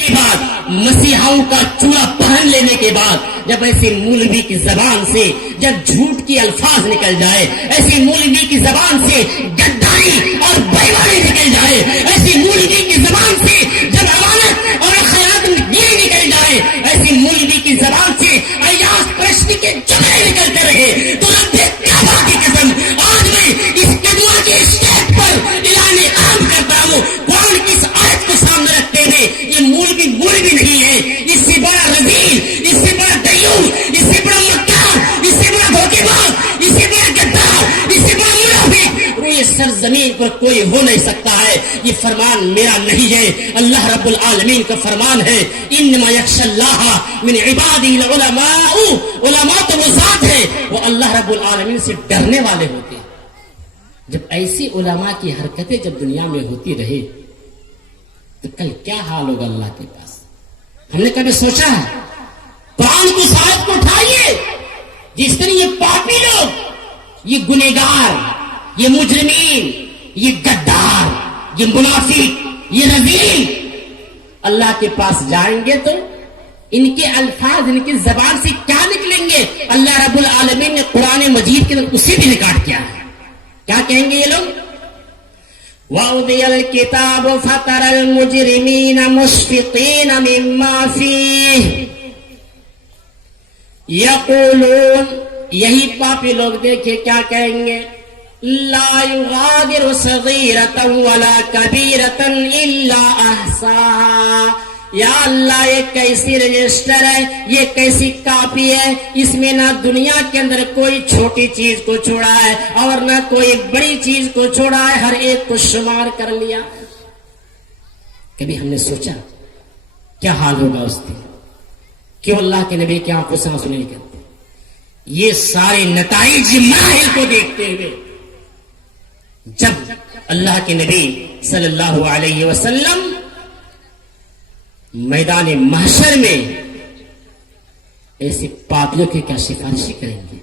کے بعد مسیحاؤں کا چوڑا پہن لینے کے بعد جب ایسی مولوی کی زبان سے جب جھوٹ کی الفاظ نکل جائے، ایسی مولوی کی زبان سے گداری اور بےایمانی نکل جائے، ایسی مولوی کی زبان سے جب امانت اور خیانت گیری نکل جائے، ایسی مولوی کی زبان سے عیاش پرستی کے جملے نکلتے رہے، تو رب کعبہ کی قسم آج میں اس کدوا کے اسٹیج پر اعلان عام کرتا ہوں، قرآن کی اس آیت کو سامنے رکھتے ہوئے یہ مولوی نہیں ہے، اس سے بڑا رذیل، اس سے بڑا دیوس، اس سے بڑا مکار، اس سے بڑا دھوکے باز، اس سے بڑا غدار، اس سے بڑا منافق روئے سرزمین پر کوئی ہو نہیں سکتا ہے۔ یہ فرمان میرا نہیں ہے، اللہ رب العالمین کا فرمان ہے، انما یخشی اللہ من عبادہ العلماء، علماء تو وہ ذات ہے وہ اللہ رب العالمین سے ڈرنے والے ہوتے ہیں۔ جب ایسی علماء کی حرکتیں جب دنیا میں ہوتی رہے تو کل کیا حال ہوگا اللہ کے پاس؟ ہم نے کبھی سوچا ہے؟ قرآن کی آیت کو اٹھائیے، جس طرح یہ پاپی لوگ، یہ گنہگار، یہ مجرمین، یہ غدار، یہ منافق، یہ رذیل اللہ کے پاس جائیں گے تو ان کے الفاظ، ان کی زبان سے کیا نکلیں گے؟ اللہ رب العالمین نے قرآن مجید کے اندر اسے بھی ریکارڈ کیا ہے۔ کیا کہیں گے یہ لوگ؟ وَأُوذِيَ الْكِتَابُ فَتَرَى الْمُجْرِمِينَ مُشْفِقِينَ مِمَّا فِيهِ يَقُولُونَ، یہی پاپی لوگ دیکھیں کیا کہیں گے، لَا يُغَادِرُ صَغِيرَةً وَلَا كَبِيرَةً إِلَّا أَحْصَاهَا۔ یا اللہ یہ کیسی رجسٹر ہے، یہ کیسی کاپی ہے، اس میں نہ دنیا کے اندر کوئی چھوٹی چیز کو چھوڑا ہے اور نہ کوئی بڑی چیز کو چھوڑا ہے، ہر ایک کو شمار کر لیا۔ کبھی ہم نے سوچا کیا حال ہوگا اس دن؟ کیوں اللہ کے نبی کی آنکھوں سے آنسو نہیں کرتے؟ یہ سارے نتائج مراحل کو دیکھتے ہوئے جب اللہ کے نبی صلی اللہ علیہ وسلم میدان محشر میں ایسی پاپیوں کی کیا سفارشی کریں گے؟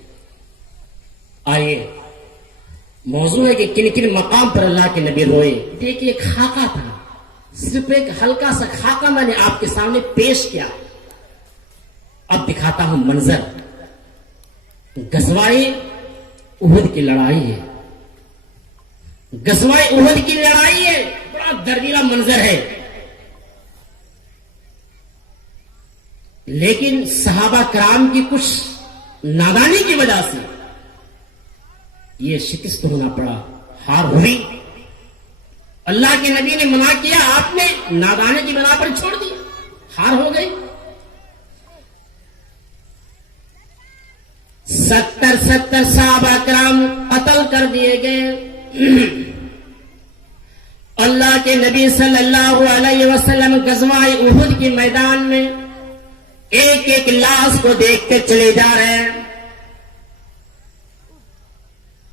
آئیے، موضوع ہے کہ کن کن مقام پر اللہ کے نبی روئے۔ دیکھیے ایک خاکہ تھا، صرف ایک ہلکا سا خاکہ میں نے آپ کے سامنے پیش کیا۔ اب دکھاتا ہوں منظر۔ غزوہ احد کی لڑائی ہے، غزوہ احد کی لڑائی ہے، بڑا دردیلا منظر ہے، لیکن صحابہ کرام کی کچھ نادانی کی وجہ سے یہ شکست ہونا پڑا، ہار ہوئی۔ اللہ کے نبی نے منع کیا، آپ نے نادانی کی بنا پر چھوڑ دیا، ہار ہو گئی۔ 70 صحابہ کرام قتل کر دیے گئے۔ اللہ کے نبی صلی اللہ علیہ وسلم غزوہ احد کے میدان میں ایک ایک لاش کو دیکھتے چلے جا رہے ہیں۔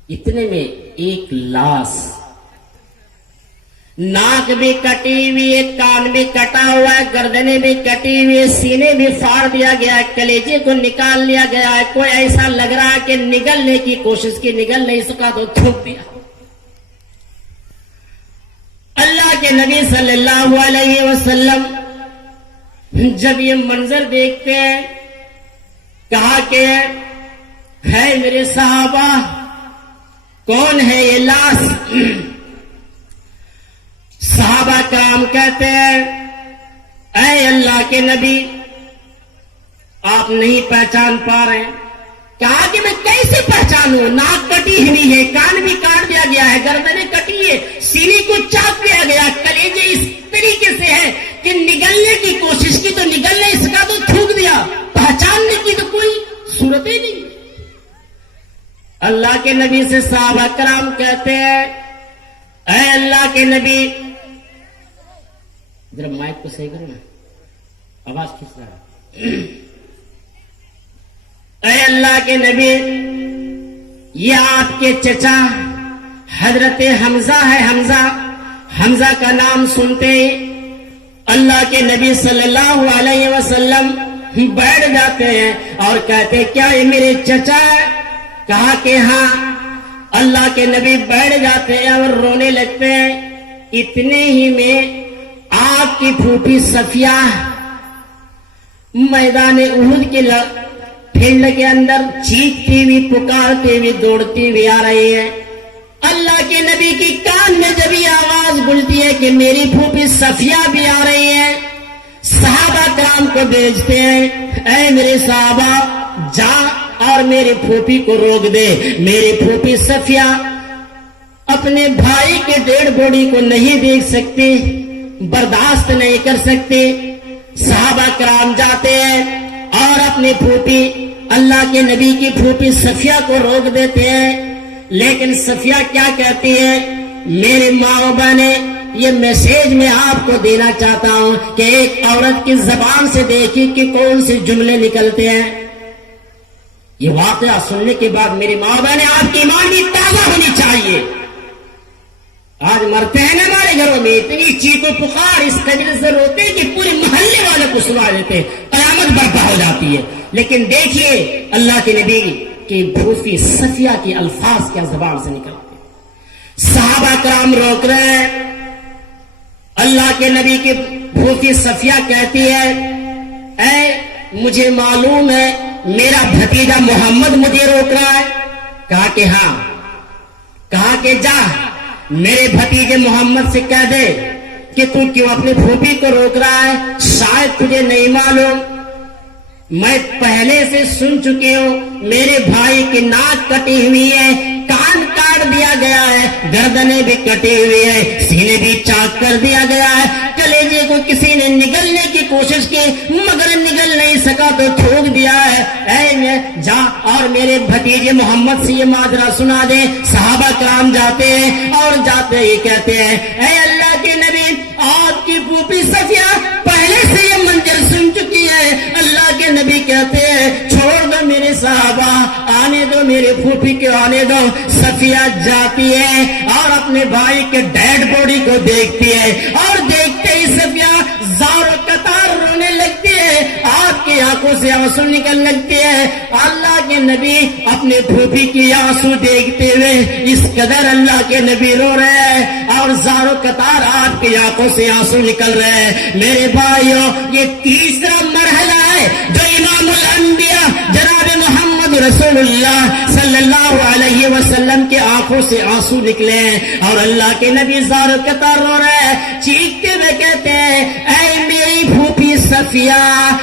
اتنے میں ایک لاش، ناک بھی کٹی ہوئی ہے، کان بھی کٹا ہوا ہے، گردنیں بھی کٹی ہوئی ہے، سینے بھی پھاڑ دیا گیا ہے، کلیجے کو نکال لیا گیا ہے، کوئی ایسا لگ رہا ہے کہ نگلنے کی کوشش کی، نگل نہیں سکا تو تھوک دیا۔ اللہ کے نبی صلی اللہ علیہ وسلم جب یہ منظر دیکھتے ہیں، کہا کہ ہے میرے صحابہ، کون ہے یہ لاش؟ صحابہ کرام کہتے ہیں اے اللہ کے نبی آپ نہیں پہچان پا رہے۔ کہا کہ میں کیسے پہچانوں؟ ناک کٹی ہوئی ہے، کان بھی کاٹ دیا گیا ہے، گردنیں کٹی ہے، سینے کو چاک دیا گیا، کلیجے اس طریقے سے ہے کہ نگلنے کی کوشش کی تو نگل نہیں سکا تو تھوک دیا، پہچاننے کی تو کوئی صورت ہی نہیں۔ اللہ کے نبی سے صحابہ کرام کہتے ہیں اے اللہ کے نبی، ذرا مائک کو صحیح کرو نا، آواز کھنچ رہا ہے۔ اے اللہ کے نبی، یہ آپ کے چچا حضرت حمزہ ہے، حمزہ کا نام سنتے ہی اللہ کے نبی صلی اللہ علیہ وسلم بیٹھ جاتے ہیں اور کہتے کیا یہ میرے چچا ہے؟ کہا کہ ہاں۔ اللہ کے نبی بیٹھ جاتے ہیں اور رونے لگتے ہیں۔ اتنے ہی میں آپ کی پھوپھی صفیہ میدان احد کے فیلڈ کے اندر چیختی ہوئی پکارتے ہوئے دوڑتی ہوئی آ رہی ہے. اللہ کے نبی کی کان میں جب یہ آواز گونجتی ہے کہ میری پھوپھی صفیہ بھی آ رہی ہے, صحابہ کرام کو بھیجتے ہیں, اے میرے صحابہ جا اور میری پھوپھی کو روک دے. میری پھوپھی صفیہ اپنے بھائی کے ڈیڈ باڈی کو نہیں دیکھ سکتی, برداشت نہیں کر سکتی. صحابہ کرام جاتے ہیں اور اپنی پھوپھی اللہ کے نبی کی پھوپھی صفیہ کو روک دیتے ہیں. لیکن صفیہ کیا کہتی ہے, میرے ماں بہنیں یہ میسج میں آپ کو دینا چاہتا ہوں کہ ایک عورت کی زبان سے دیکھی کہ کون سے جملے نکلتے ہیں. یہ واقعہ سننے کے بعد میری ماں بہنیں آپ کی ایمان بھی تازہ ہونی چاہیے. آج مرتے ہیں نا ہمارے گھروں میں اتنی چیخ و پکار اس قدر سے روتے ہیں کہ پورے محلے والوں کو سنا دیتے ہیں, قیامت برپا ہو جاتی ہے. لیکن دیکھیے اللہ کے نبی کی پھوپھی صفیہ کے الفاظ کیا زبان سے نکلتے ہیں. صحابہ کرام روک رہے ہیں. اللہ کے نبی کی پھوپھی صفیہ کہتی ہے, اے مجھے معلوم ہے میرا بھتیجا محمد مجھے روک رہا ہے. کہا کہ ہاں. کہا کہ جا میرے بھتیجے محمد سے کہہ دے کہ تو کیوں اپنی پھوپھی کو روک رہا ہے, شاید تجھے نہیں معلوم میں پہلے سے سن چکی ہوں میرے بھائی کی ناک کٹی ہوئی ہے, کان کاٹ دیا گیا ہے, گردنیں بھی کٹی ہوئی ہے, سینے بھی چاک کر دیا گیا ہے, کلیجے کو کسی نے نگلنے کی کوشش کی مگر نگل نہیں سکا تو تھوک دیا ہے. اے جا اور میرے بھتیجے محمد سے یہ ماجرا سنا دے. صحابہ کرام جاتے ہیں اور جاتے ہی کہتے ہیں, اے اللہ کے نبی آپ کی پھوپھی صفیہ پہلے سے یہ منظر سن چکی ہے. اللہ کے نبی کہتے ہیں چھوڑ دو میرے صحابہ, آنے دو میرے پھوپھی کے آنے دو. صفیہ جاتی ہے اور اپنے بھائی کے ڈیڈ باڈی کو دیکھتی ہے اور دیکھتے ہی صفیہ زار و قطار رونے لگتی ہے, آپ کی آنکھوں سے آنسو نکل لگتے ہیں. اللہ کے نبی اپنے پھوپھی کی آنسو دیکھتے ہوئے اس قدر اللہ کے نبی رو رہے ہیں اور زار و قطار آپ کی آنکھوں سے آنسو نکل رہے ہیں. میرے بھائیوں یہ تیسرا مرحلہ ہے جو امام الانبیاء جناب محمد رسول اللہ صلی اللہ علیہ وسلم کے آنکھوں سے آنسو نکلے ہیں اور اللہ کے نبی زار و قطار رو رہے ہیں. چیختے ہوئے کہتے ہیں, اے میری پھوپھی صفیہ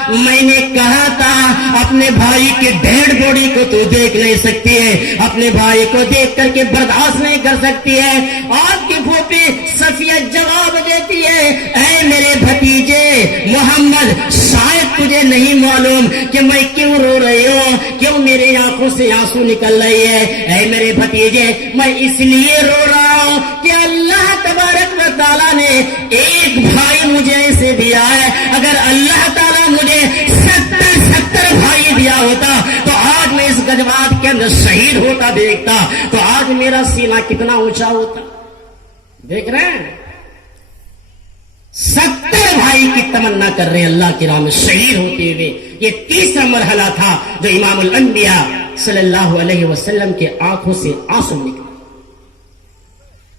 میں نے کہا تھا اپنے بھائی کے ڈیڈ باڈی کو تو دیکھ نہیں سکتی ہے, اپنے بھائی کو دیکھ کر کے برداشت نہیں کر سکتی ہے. آپ کی پھوپھی صفیہ جواب دیتی ہے, اے میرے بھتیجے محمد شاید تجھے نہیں معلوم کہ میں کیوں رو رہی ہوں, کیوں میرے آنکھوں سے آنسو نکل رہی ہے. اے میرے بھتیجے میں اس لیے رو رہا ہوں کہ اللہ تبارک و تعالیٰ نے ایک بھائی مجھے ایسے دیا ہے. اگر اللہ تعالیٰ مجھے 70 بھائی دیا ہوتا تو آج میں اس غزوات کے اندر شہید ہوتا دیکھتا تو آج میرا سینہ کتنا اونچا ہوتا. دیکھ رہے ہیں 70 بھائی کی تمنا کر رہے ہیں اللہ کی راہ میں شہید ہوتے ہوئے. یہ تیسرا مرحلہ تھا جو امام الانبیاء صلی اللہ علیہ وسلم کے آنکھوں سے آنسو نکلے.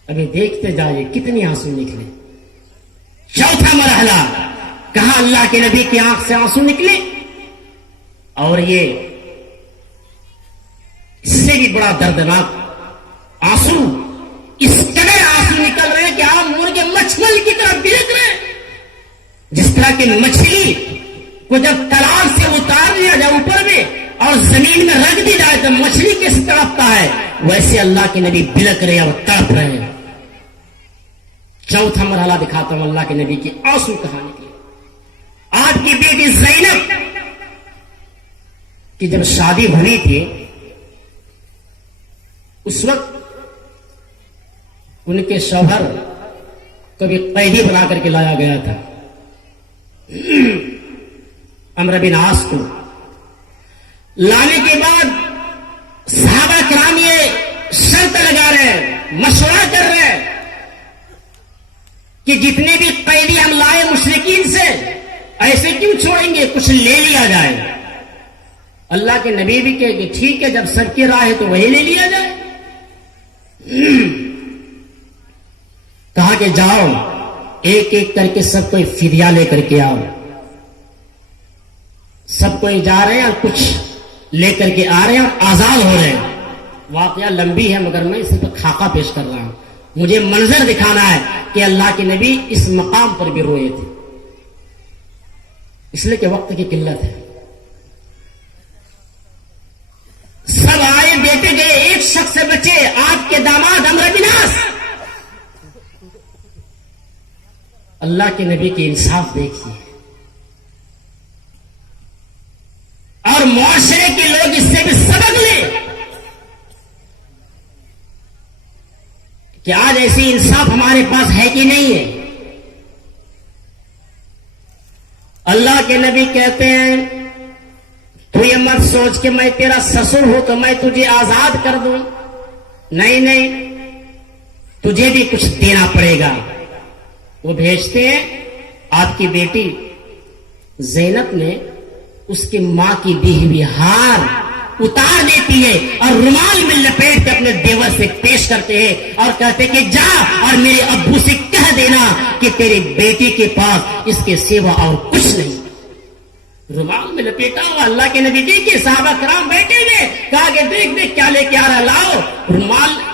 ابھی دیکھتے جائیے کتنی آنسو نکلے. چوتھا مرحلہ کہاں اللہ کے نبی کی آنکھ سے آنسو نکلے اور یہ اس سے بھی بڑا دردناک آنسو, اس طرح آنسو نکل رہے ہیں کہ آپ مرغے مچھل کی طرح بلک رہے ہیں. جس طرح کی مچھلی کو جب تالاب سے اتار لیا جائے اوپر میں اور زمین میں رکھ دی جائے تو مچھلی کس تڑپتا ہے, ویسے اللہ کے نبی بلک رہے ہیں اور تڑپ رہے ہیں. چوتھا مرحلہ دکھاتا ہوں اللہ کے نبی کی آنسو کہاں نکلے. آپ کی بیٹی زینب کی جب شادی ہوئی تھی اس وقت ان کے شوہر کو بھی قیدی بنا کر کے لایا گیا تھا. عمرو بن عاص کو لانے کے بعد صحابہ کرام یہ شرط لگا رہے ہیں, مشورہ کر رہے ہیں کہ جتنے بھی قیدی ہم لائے مشرکین سے ایسے کیوں چھوڑیں گے, کچھ لے لیا جائے. اللہ کے نبی بھی کہے کہ ٹھیک ہے جب سب کی راہ ہے تو وہی لے لیا جائے. کہا کہ جاؤ ایک ایک کر کے سب کوئی فدیہ لے کر کے آؤ. سب کوئی جا رہے ہیں اور کچھ لے کر کے آ رہے ہیں اور آزاد ہو رہے ہیں. واقعہ لمبی ہے مگر میں صرف خاکہ پیش کر رہا ہوں. مجھے منظر دکھانا ہے کہ اللہ کے نبی اس مقام پر بھی روئے تھے، اس لیے کہ وقت کی قلت ہے. سب آئے بیٹے گئے، ایک شخص سے بچے، آپ کے داماد عمرو بن عاص. اللہ کے نبی کی انصاف دیکھیے، اور معاشرے کے لوگ اس سے بھی سبق لیں کہ آج ایسی انصاف ہمارے پاس ہے کہ نہیں ہے. اللہ کے نبی کہتے ہیں تو یہ مت سوچ کہ میں تیرا سسر ہوں تو میں تجھے آزاد کر دوں. نہیں نہیں، تجھے بھی کچھ دینا پڑے گا. وہ بھیجتے ہیں، آپ کی بیٹی زینب نے اس کی ماں کی دی ہوئی ہار اتار دیتی ہے اور رومال میں لپیٹ کے اپنے دیور سے پیش کرتے ہیں اور کہتے کہ جا اور میرے ابو سے کہہ دینا کہ تیری بیٹی کے پاس اس کے سوا اور کچھ نہیں. رومال میں لپیٹا ہوا اللہ کے نبی دیکھیے، صحابہ کرام بیٹھے ہوئے، کہا کہ دیکھ دیکھ کیا لے کے آ رہا، لاؤ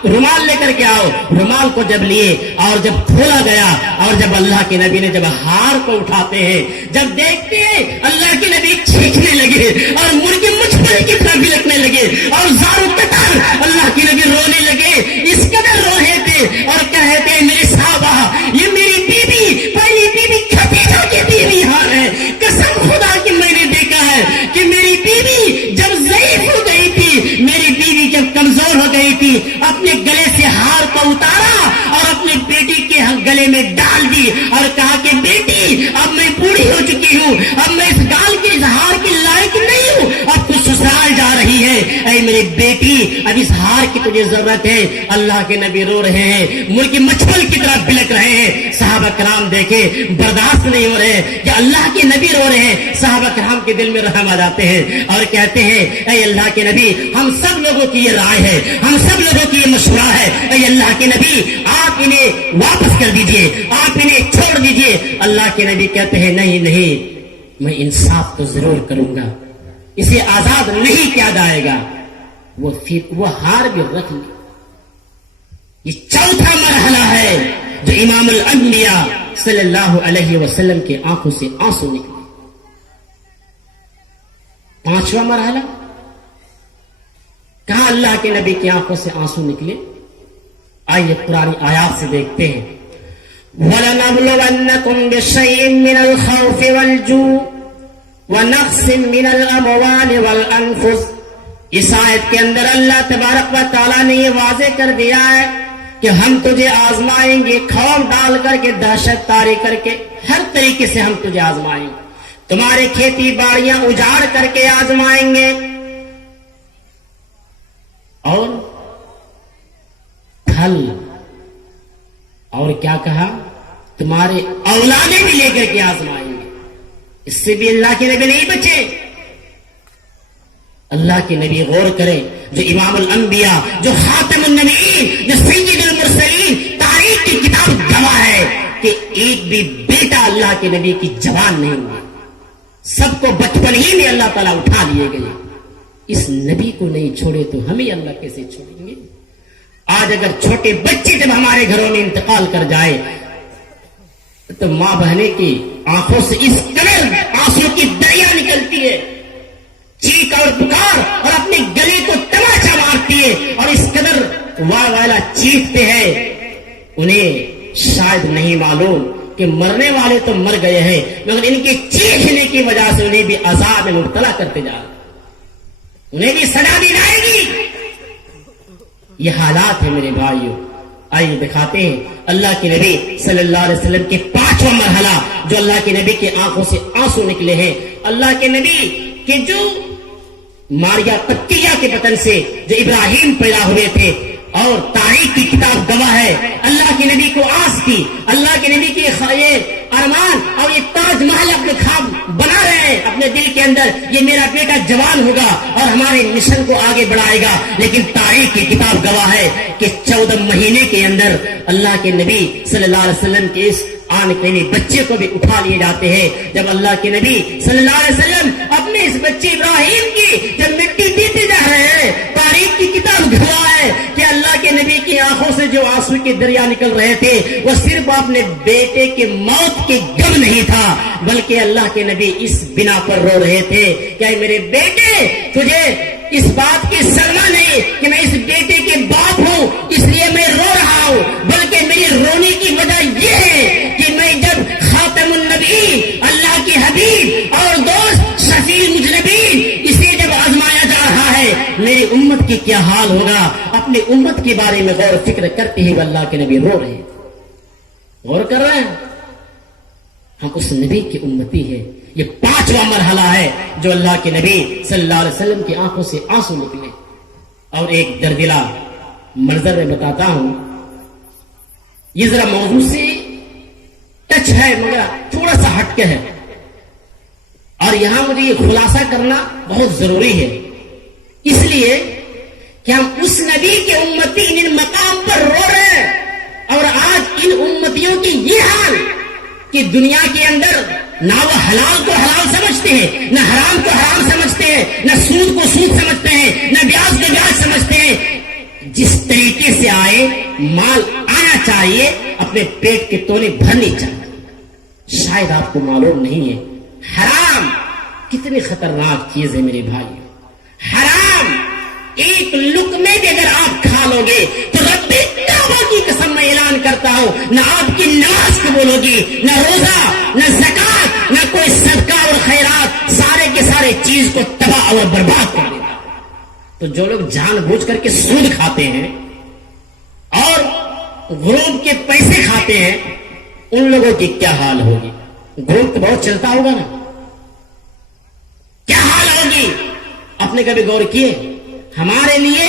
رومال لے کر کے آؤ. رومال کو جب لیے اور جب کھولا گیا اور جب اللہ کے نبی نے جب ہار کو اٹھاتے ہیں، جب دیکھتے ہیں اللہ کے نبی چھینکنے لگے اور مرغی مچھلی کی طرح بلکنے لگے اور زارو قطر اللہ کے نبی رونے لگے. اس قدر رو رہے تھے اور کہتے ہیں میرے صحابہ، یہ میری بیوی، پہلی بیوی خدیجہ کی بیوی ہار ہے. قسم خدا کی میں نے دیکھا ہے کہ میری بیوی جب ضعیف ہو گئی تھی، میری بیوی جب کمزور ہو گئی تھی، اپنے گلے سے ہار کو اتارا اور اپنے بیٹی کے گلے میں ڈال دی اور کہا کہ بیٹی اب میں بوڑھی ہو چکی ہوں، اب میں اس گال کے ہار کے لائق نہیں ہوں، اب تو سسرال جا رہی ہے. اے میری بیٹی اب اس ہار کی تجھے ضرورت ہے. اللہ کے نبی رو رہے ہیں، مرغی مچھل کی طرح بلک رہے ہیں. صحابہ کرام دیکھے برداشت نہیں ہو رہے کہ اللہ کے نبی رو رہے ہیں. صحابہ کرام کے دل میں رحم آ جاتے ہیں اور کہتے ہیں اے اللہ کے نبی، ہم سب لوگوں کی یہ رائے ہے، ہم سب لوگوں کی یہ مشورہ ہے، اے اللہ کے نبی آپ انہیں واپس کر دیجئے، آپ انہیں چھوڑ دیجئے. اللہ کے نبی کہتے ہیں نہیں نہیں، میں انصاف تو ضرور کروں گا، اسے آزاد نہیں کیا جائے گا. وہ ہار بھی رکھ لی. یہ چوتھا مرحلہ ہے جو امام الانبیاء صلی اللہ علیہ وسلم کے آنکھوں سے آنسو نکلے. پانچواں مرحلہ کہاں اللہ کے نبی کی آنکھوں سے آنسو نکلے؟ آئیے قرآن آیات سے دیکھتے ہیں. وَلَنَبْلُوَنَّكُمْ بِشَيْءٍ مِّنَ الْخَوْفِ وَالْجُوعِ وَنَقْصٍ مِّنَ الْأَمْوَالِ وَالْأَنفُسِ. اس آیت کے اندر اللہ تبارک و تعالیٰ نے یہ واضح کر دیا ہے کہ ہم تجھے آزمائیں گے، خوف ڈال کر کے، دہشت طاری کر کے، ہر طریقے سے ہم تجھے آزمائیں گے. تمہاری کھیتی باڑیاں اجاڑ کر کے آزمائیں گے، اور پھل، اور کیا کہا، تمہارے اولادیں بھی لے کر کے آزمائیں گے. اس سے بھی اللہ کے نبی نہیں بچے. اللہ کے نبی غور کریں، جو امام الانبیاء، جو خاتم النبیین، جو سید المرسلین، تاریخ کی کتاب گواہ ہے کہ ایک بھی بیٹا اللہ کے نبی کی جوان نہیں ہوئے. سب کو بچپن ہی میں اللہ تعالیٰ اٹھا لیے گئے. اس نبی کو نہیں چھوڑے تو ہمیں اللہ کیسے چھوڑیں گے؟ آج اگر چھوٹے بچے جب ہمارے گھروں میں انتقال کر جائے تو ماں بہنیں کی آنکھوں سے اس قدر آنسو کی دریا نکلتی ہے، چیخ اور پکار، اور اپنے گلے کو تماچا مارتی ہے اور اس قدر والا چیختے ہیں. انہیں شاید نہیں معلوم کہ مرنے والے تو مر گئے ہیں، مگر ان کے چیخنے کی وجہ سے انہیں بھی عذاب میں مبتلا کرتے جا رہے، انہیں بھی سزا دی جائے گی. یہ حالات ہے میرے بھائیوں. آئیے دکھاتے ہیں اللہ کے نبی صلی اللہ علیہ وسلم کے پانچواں مرحلہ جو اللہ کے نبی کی آنکھوں سے آنسو نکلے ہیں. اللہ کے نبی کہ جو ماریا قبطیہ کے بطن سے جو ابراہیم پیدا ہوئے تھے، اور تاریخ کی کتاب گواہ ہے اللہ کے نبی کو آس کی، اللہ کے نبی کی یہ ارمان اور یہ تاج محل اپنے خواب بنا رہے ہیں اپنے دل کے اندر، یہ میرا بیٹا جوان ہوگا اور ہمارے مشن کو آگے بڑھائے گا. لیکن تاریخ کی کتاب گواہ ہے کہ 14 مہینے کے اندر اللہ کے نبی صلی اللہ علیہ وسلم کے اس نہانے کے لیے بچے کو بھی اٹھا لیے جاتے ہیں. جب اللہ کے نبی صلی اللہ علیہ وسلم اپنے اس بچے ابراہیم کی جب مٹی پیتے جا رہے ہیں، تاریخ کی کتاب گواہ ہے کہ اللہ کے نبی کی آنکھوں سے جو آنسو کے دریا نکل رہے تھے وہ صرف اپنے بیٹے کی موت کے غم نہیں تھا، بلکہ اللہ کے نبی اس بنا پر رو رہے تھے کہ اے میرے بیٹے، تجھے اس بات کی صدمہ نہیں کہ میں اس بیٹے کے باپ ہوں اس لیے میں رو رہا ہوں، بلکہ میری رونے کی وجہ یہ ہے کہ میں جب خاتم النبی اللہ کے حبیب اور دوست شفیع المذنبین اسے جب آزمایا جا رہا ہے، میری امت کی کیا حال ہوگا. اپنی امت کے بارے میں غور و فکر کرتے ہوئے اللہ کے نبی رو رہے ہیں، غور کر رہے ہیں. ہم اس نبی کی امتی ہے. یہ 5واں مرحلہ ہے جو اللہ کے نبی صلی اللہ علیہ وسلم کی آنکھوں سے آنسو نکلے. اور ایک دردلا منظر میں بتاتا ہوں، یہ ذرا موضوع سے ٹچ ہے مگر تھوڑا سا ہٹ کے ہے، اور یہاں مجھے یہ خلاصہ کرنا بہت ضروری ہے، اس لیے کہ ہم اس نبی کے امتی ان مقام پر رو رہے ہیں. اور آج ان امتیوں کی یہ حال کہ دنیا کے اندر نہ وہ حلال کو حلال سمجھتے ہیں، نہ حرام کو حرام سمجھتے ہیں، نہ سود کو سود سمجھتے ہیں، نہ بیاج کو بیاج سمجھتے ہیں. جس طریقے سے آئے مال آنا چاہیے، اپنے پیٹ کے تونے بھرنے چاہیے. شاید آپ کو معلوم نہیں ہے حرام کتنی خطرناک چیز ہے میرے بھائی. حرام ایک لقمے بھی اگر آپ کھا لو گے تو رب کعبہ کی قسم میں اعلان کرتا ہوں، نہ آپ کی نماز قبول ہوگی، نہ روزہ، نہ زکات، نہ کوئی صدقہ اور خیرات، سارے کے سارے چیز کو تباہ اور برباد کر دے گا. تو جو لوگ جان بوجھ کر کے سود کھاتے ہیں اور غروب کے پیسے کھاتے ہیں، ان لوگوں کی کیا حال ہوگی. غروب تو بہت چلتا ہوگا نا، کیا حال ہوگی. آپ نے کبھی غور کیے ہمارے لیے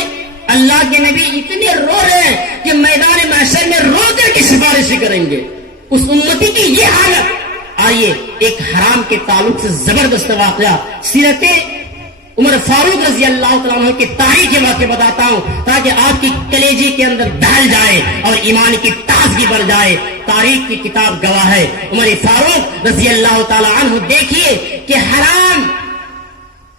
اللہ کے نبی اتنے رو رہے ہیں کہ میدان محشر میں رو کر کے سفارش کریں گے. اس امتی کی یہ حالت. آئیے ایک حرام کے تعلق سے زبردست واقعہ سیرت عمر فاروق رضی اللہ تعالیٰ عنہ کی تاریخ کے واقعے بتاتا ہوں تاکہ آپ کی کلیجے کے اندر ڈھل جائے اور ایمان کی تازگی بڑھ جائے. تاریخ کی کتاب گواہ ہے. عمر فاروق رضی اللہ تعالیٰ عنہ دیکھیے کہ حرام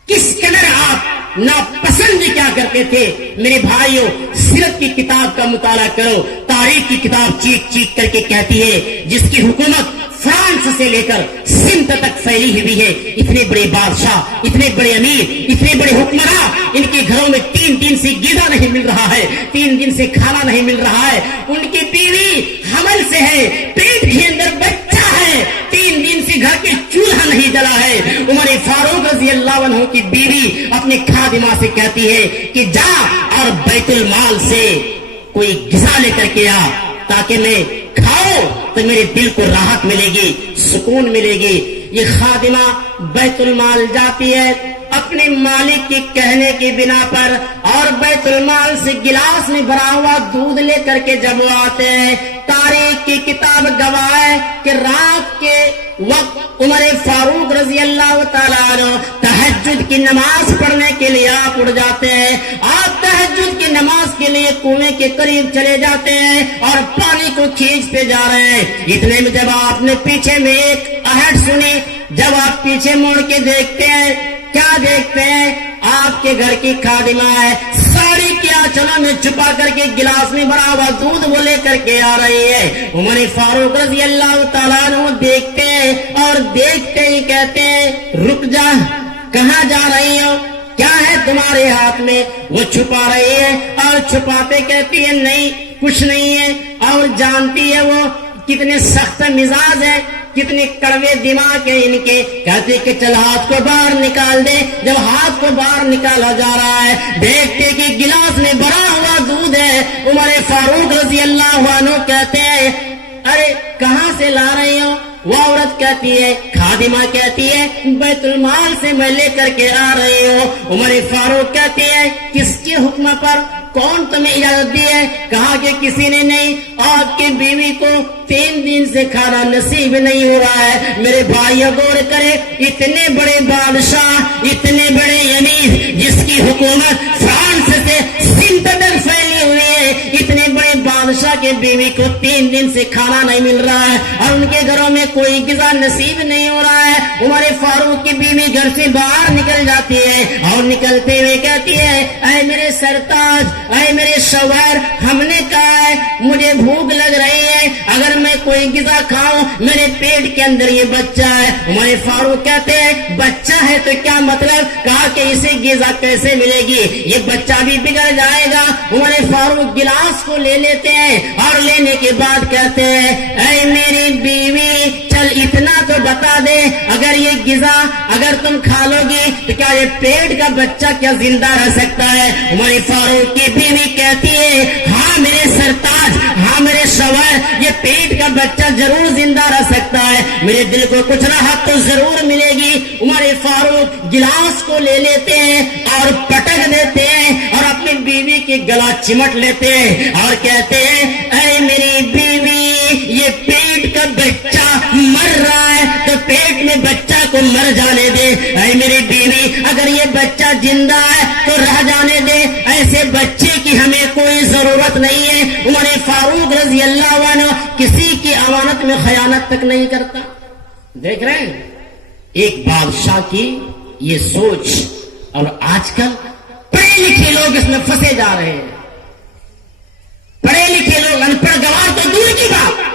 کس قدر آپ ناپسند کیا کرتے تھے. میرے بھائیوں، سیرت کی کتاب کا مطالعہ کرو. تاریخ کی کتاب چیخ چیخ کر کے کہتی ہے جس کی حکومت فرانس سے لے کر سندھ تک پھیلی ہوئی ہے. اتنے بڑے بادشاہ، اتنے بڑے امیر، اتنے بڑے حکمراں، ان کے گھروں میں 3 دن سے غذا نہیں مل رہا ہے، 3 دن سے کھانا نہیں مل رہا ہے. ان کی بیوی حمل سے ہے، پیٹ کے اندر بچہ ہے، 3 دن سے گھر کے چولہا نہیں جلا ہے. عمر فاروق رضی اللہ عنہ کی بیوی اپنے خادمہ سے کہتی ہے کہ جا اور بیت المال سے کوئی غذا لے کر کے آ تاکہ میں کھاؤ تو میرے دل کو راحت ملے گی، سکون ملے گی. یہ خادمہ بیت المال جاتی ہے اپنے مالک کے کہنے کی بنا پر، اور بیت المال سے گلاس میں بھرا ہوا دودھ لے کر کے جب وہ آتے ہیں، تاریخ کی کتاب گواہ ہے کہ رات کے وقت عمر فاروق رضی اللہ تعالیٰ عنہ تہجد کی نماز پڑھنے کے لیے آپ اٹھ جاتے ہیں. آپ تہجد کی نماز کے لیے کنویں کے قریب چلے جاتے ہیں اور پانی کو کھینچتے جا رہے ہیں. اتنے میں جب آپ نے پیچھے میں ایک آہٹ سنی، جب آپ پیچھے موڑ کے دیکھتے ہیں، کیا دیکھتے ہیں؟ آپ کے گھر کی خادمہ ہے، ساڑی کی آنچلوں میں چھپا کر کے گلاس میں بھرا ہوا دودھ وہ لے کر کے آ رہی ہے. عمر فاروق رضی اللہ تعالیٰ عنہ دیکھتے ہیں اور دیکھتے ہی کہتے ہیں رک جا، کہاں جا رہی ہو، کیا ہے تمہارے ہاتھ میں؟ وہ چھپا رہی ہے اور چھپاتے کہتی ہے نہیں کچھ نہیں ہے. اور جانتی ہے وہ کتنے سخت مزاج ہے، کتنے کڑوے دماغ ہیں ان کے. کہتے کہ چل ہاتھ کو باہر نکال دے. جب ہاتھ کو باہر نکالا جا رہا ہے، دیکھتے کہ گلاس میں بھرا ہوا دودھ ہے. عمر فاروق رضی اللہ عنہ کہتے ہیں ارے کہاں سے لا رہی ہو؟ وہ عورت کہتی ہے، خادمہ کہتی ہے بیت المال سے میں لے کر کے آ رہی ہوں. عمر فاروق کہتے ہیں کس کے حکم پر؟ کون تمہیں اجازت دی ہے؟ کہا کہ کسی نے نہیں. آپ کی بیوی کو 3 دن سے کھانا نصیب نہیں ہو رہا ہے. میرے بھائی غور کرے، اتنے بڑے بادشاہ، اتنے بڑے امیر جس کی حکومت فرانس سے سندھ تک پھیلی ہوئی ہے، اتنے بڑے بادشاہ کے بیوی کو 3 دن سے کھانا نہیں مل رہا ہے اور ان کے گھروں کوئی غذا نصیب نہیں ہو رہا ہے. عمر فاروق کی بیوی گھر سے باہر نکل جاتی ہے اور نکلتے ہوئے کہتی ہے اے میرے سرتاج, اے میرے شوہر, ہم نے کہا ہے مجھے بھوک لگ رہی ہے, اگر میں کوئی غذا کھاؤں میرے پیٹ کے اندر یہ بچہ ہے. عمر فاروق کہتے ہیں بچہ ہے تو کیا مطلب؟ کہا کہ اسے غذا کیسے ملے گی, یہ بچہ بھی بگڑ جائے گا. عمر فاروق گلاس کو لے لیتے ہیں اور لینے کے بعد کہتے ہیں اے میری بیوی چل اتنا تو بتا دے, اگر یہ غذا اگر تم کھا لو گی تو کیا یہ پیٹ کا بچہ کیا زندہ رہ سکتا ہے؟ عمر فاروق کی بیوی کہتی ہے ہاں میرے سرتاج, ہاں میرے شوہر, یہ پیٹ کا بچہ ضرور زندہ رہ سکتا ہے, میرے دل کو کچھ راحت تو ضرور ملے گی. عمر فاروق گلاس کو لے لیتے ہیں اور پٹک دیتے ہیں اور اپنی بیوی کے گلا چمٹ لیتے ہیں اور کہتے ہیں اے میری بیوی یہ پیٹ کا بچہ مر رہا ہے تو پیٹ میں بچہ کو مر جانے دے. اے میری بیوی اگر یہ بچہ زندہ ہے تو رہ جانے دے, ایسے بچے کی ہمیں کوئی ضرورت نہیں ہے. عمر فاروق رضی اللہ عنہ کسی کی امانت میں خیانت تک نہیں کرتا. دیکھ رہے ہیں ایک بادشاہ کی یہ سوچ, اور آج کل پڑھے لکھے لوگ اس میں پھنسے جا رہے ہیں. پڑھے لکھے لوگ, ان پڑھ گوار تو دور کی بات,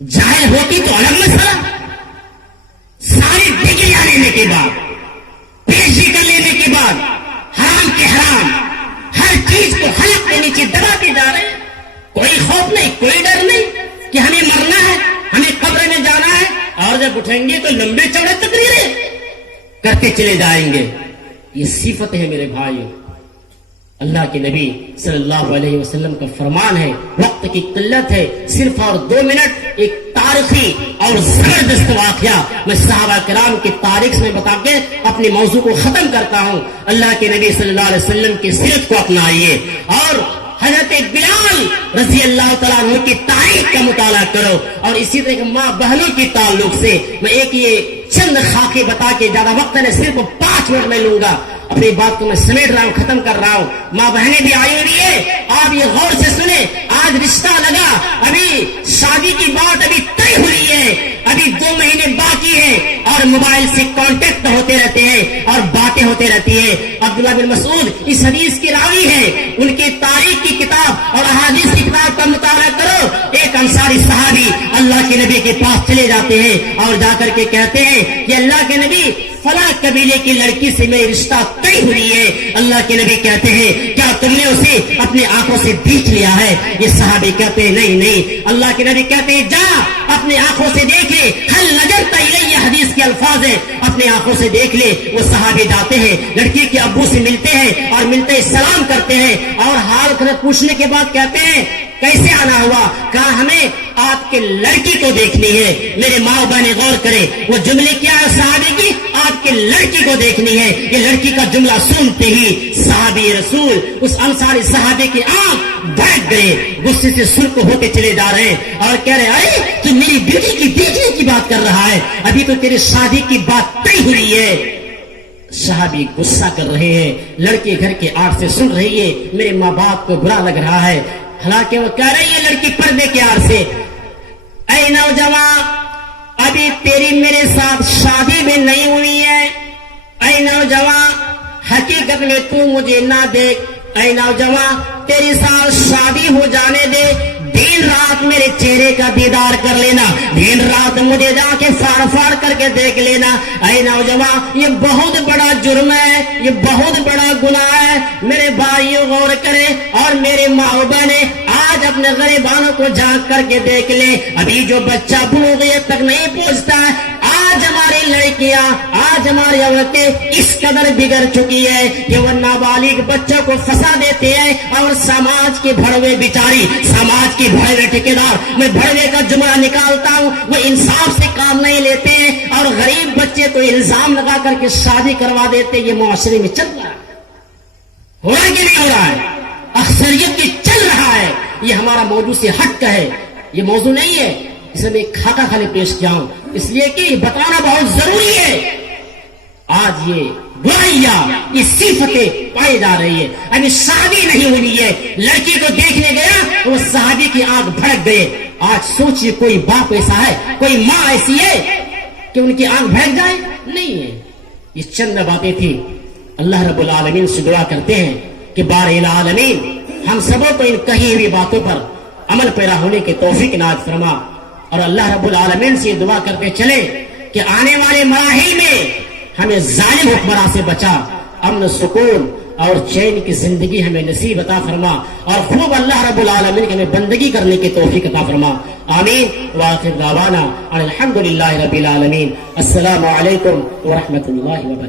جاہل ہوتی تو الگ مسئلہ. ساری ڈگریاں لینے کے بعد, پی ایچ ڈی کر لینے کے بعد حرام کے حرام ہر چیز کو حلق کے نیچے دباتے جا رہے ہیں. کوئی خوف نہیں, کوئی ڈر نہیں کہ ہمیں مرنا ہے, ہمیں قبر میں جانا ہے, اور جب اٹھیں گے تو لمبے چوڑے تقریریں کرتے چلے جائیں گے. یہ صفت ہے میرے بھائی. اللہ کے نبی صلی اللہ علیہ وسلم کا فرمان ہے وقت کی قلت ہے, صرف اور 2 منٹ ایک تاریخی اور زبردست واقعہ میں صحابہ کرام کی تاریخ میں بتا کے اپنے موضوع کو ختم کرتا ہوں. اللہ کے نبی صلی اللہ علیہ وسلم کی سیرت کو اپنائیے اور حضرت بلال رضی اللہ تعالیٰ عنہ کی تاریخ کا مطالعہ کرو. اور اسی طرح ماں بہنوں کے تعلق سے میں ایک یہ چند خاکے بتا کے, زیادہ وقت نہیں, صرف 5 منٹ میں لوں گا, اپنی بات کو میں سمیٹ رہا ہوں, ختم کر رہا ہوں. ماں بہنیں بھی آئی ہوئی ہے, آپ یہ غور سے سنیں. آج رشتہ لگا, ابھی شادی کی بات ابھی طے ہوئی ہے, ابھی 2 مہینے باقی ہے اور موبائل سے کانٹیکٹ ہوتے رہتے ہیں اور باتیں ہوتے رہتی ہے. عبداللہ بن مسعود اس حدیث کی راوی ہے, ان کی تاریخ کی کتاب اور احادیث کی کتاب کا مطالعہ کرو. ایک انصاری صحابی اللہ کے نبی کے پاس چلے جاتے ہیں اور جا کر کے کہتے ہیں کہ اللہ کے نبی فلاں قبیلے کی لڑکی سے میری رشتہ طے ہوئی ہے. اللہ کے نبی کہتے ہیں کیا تم نے اسے اپنی آنکھوں سے دیکھ لیا ہے؟ یہ صحابی کہتے ہیں نہیں نہیں. اللہ کے نبی کہتے ہیں جا اپنے آنکھوں سے دیکھ لے, ہل نظرت الیہ حدیث کے الفاظ ہیں, اپنے آنکھوں سے دیکھ لے. وہ صحابی جاتے ہیں, لڑکی کے ابو سے ملتے ہیں اور ملتے ہی سلام کرتے ہیں اور حال پوچھنے کے بعد کہتے ہیں کیسے آنا ہوا؟ کہا ہمیں آپ کے لڑکی کو دیکھنی ہے. میرے ماں بہنیں غور کرے, وہ جملے کیا ہے صحابی کی؟ آپ کے لڑکی کو دیکھنی ہے. یہ لڑکی کا جملہ سنتے ہی صحابی رسول اس انصاری صحابی کی آنکھ بھڑک گئے, غصے سے سرخ ہوتے چلے جا رہے ہیں اور کہہ رہے ارے تو میری بیٹی کی دیکھنے کی بات کر رہا ہے, ابھی تو تیری شادی کی بات طے ہوئی ہے. صحابی غصہ کر رہے ہیں, لڑکی گھر کے آڑ سے سن رہی ہے, میرے ماں باپ کو برا لگ رہا ہے. حالانکہ وہ کہہ رہی ہے لڑکی پردے کے آڑ سے اے نوجوان ابھی تیری میرے ساتھ شادی بھی نہیں ہوئی ہے. اے نوجوان حقیقت میں تو مجھے نہ دیکھ. اے نوجوان تیری ساتھ شادی ہو جانے دے, دن رات میرے چہرے کا دیدار کر لینا, دن رات مجھے جا کے فار فار کر کے دیکھ لینا. اے نوجوان یہ بہت بڑا جرم ہے, یہ بہت بڑا گناہ ہے. میرے بھائیوں غور کرے اور میرے ماں بہنیں آج اپنے غریبانوں کو جھانک کر کے دیکھ لیں. ابھی جو بچہ بلوغیت تک نہیں پہنچتا ہے, آج ہماری لڑکیاں, آج ہماری عورتیں اس قدر بگڑ چکی ہے کہ وہ نابالغ بچوں کو پھنسا دیتے ہیں اور سماج کے بھڑوے بیچاری, سماج کے بھڑوے ٹھیکیدار, میں بھڑوے کا جملہ نکالتا ہوں, وہ انصاف سے کام نہیں لیتے ہیں اور غریب بچے کو الزام لگا کر کے شادی کروا دیتے. یہ معاشرے میں چل رہا ہے, ہو رہا ہے کہ نہیں ہو رہا ہے؟ اکثریت کی چل رہا ہے. یہ ہمارا موضوع سے ہٹ کا ہے, یہ موضوع نہیں ہے. اسے میں خاکہ خالی پیش کیا ہوں اس لیے کہ بتانا بہت ضروری ہے. آج یہ برائیاں, یہ صفتیں پائی جا رہی ہے. ابھی شادی نہیں ہوئی ہے, لڑکی کو دیکھنے گیا تو وہ صحابی کی آنکھ بھڑک گئے. آج سوچئے کوئی باپ ایسا ہے, کوئی ماں ایسی ہے کہ ان کی آنکھ بھیگ جائے؟ نہیں ہے. یہ چند باتیں تھی. اللہ رب العالمین سے دعا کرتے ہیں کہ بار العالمین ہم سبوں کو ان کہی ہوئی باتوں پر عمل پیرا ہونے کی توفیق عنایت فرما. اور اللہ رب العالمین سے دعا کرتے چلے کہ آنے والے مراحل میں ہمیں ظالم حکمراں سے بچا, امن سکون اور چین کی زندگی ہمیں نصیب عطا فرما, اور خوب اللہ رب العالمین کی ہمیں بندگی کرنے کی توفیق عطا فرما. آمین. وآخر دعوانا الحمدللہ رب العالمین. السلام علیکم ورحمۃ اللہ وبرکاتہ.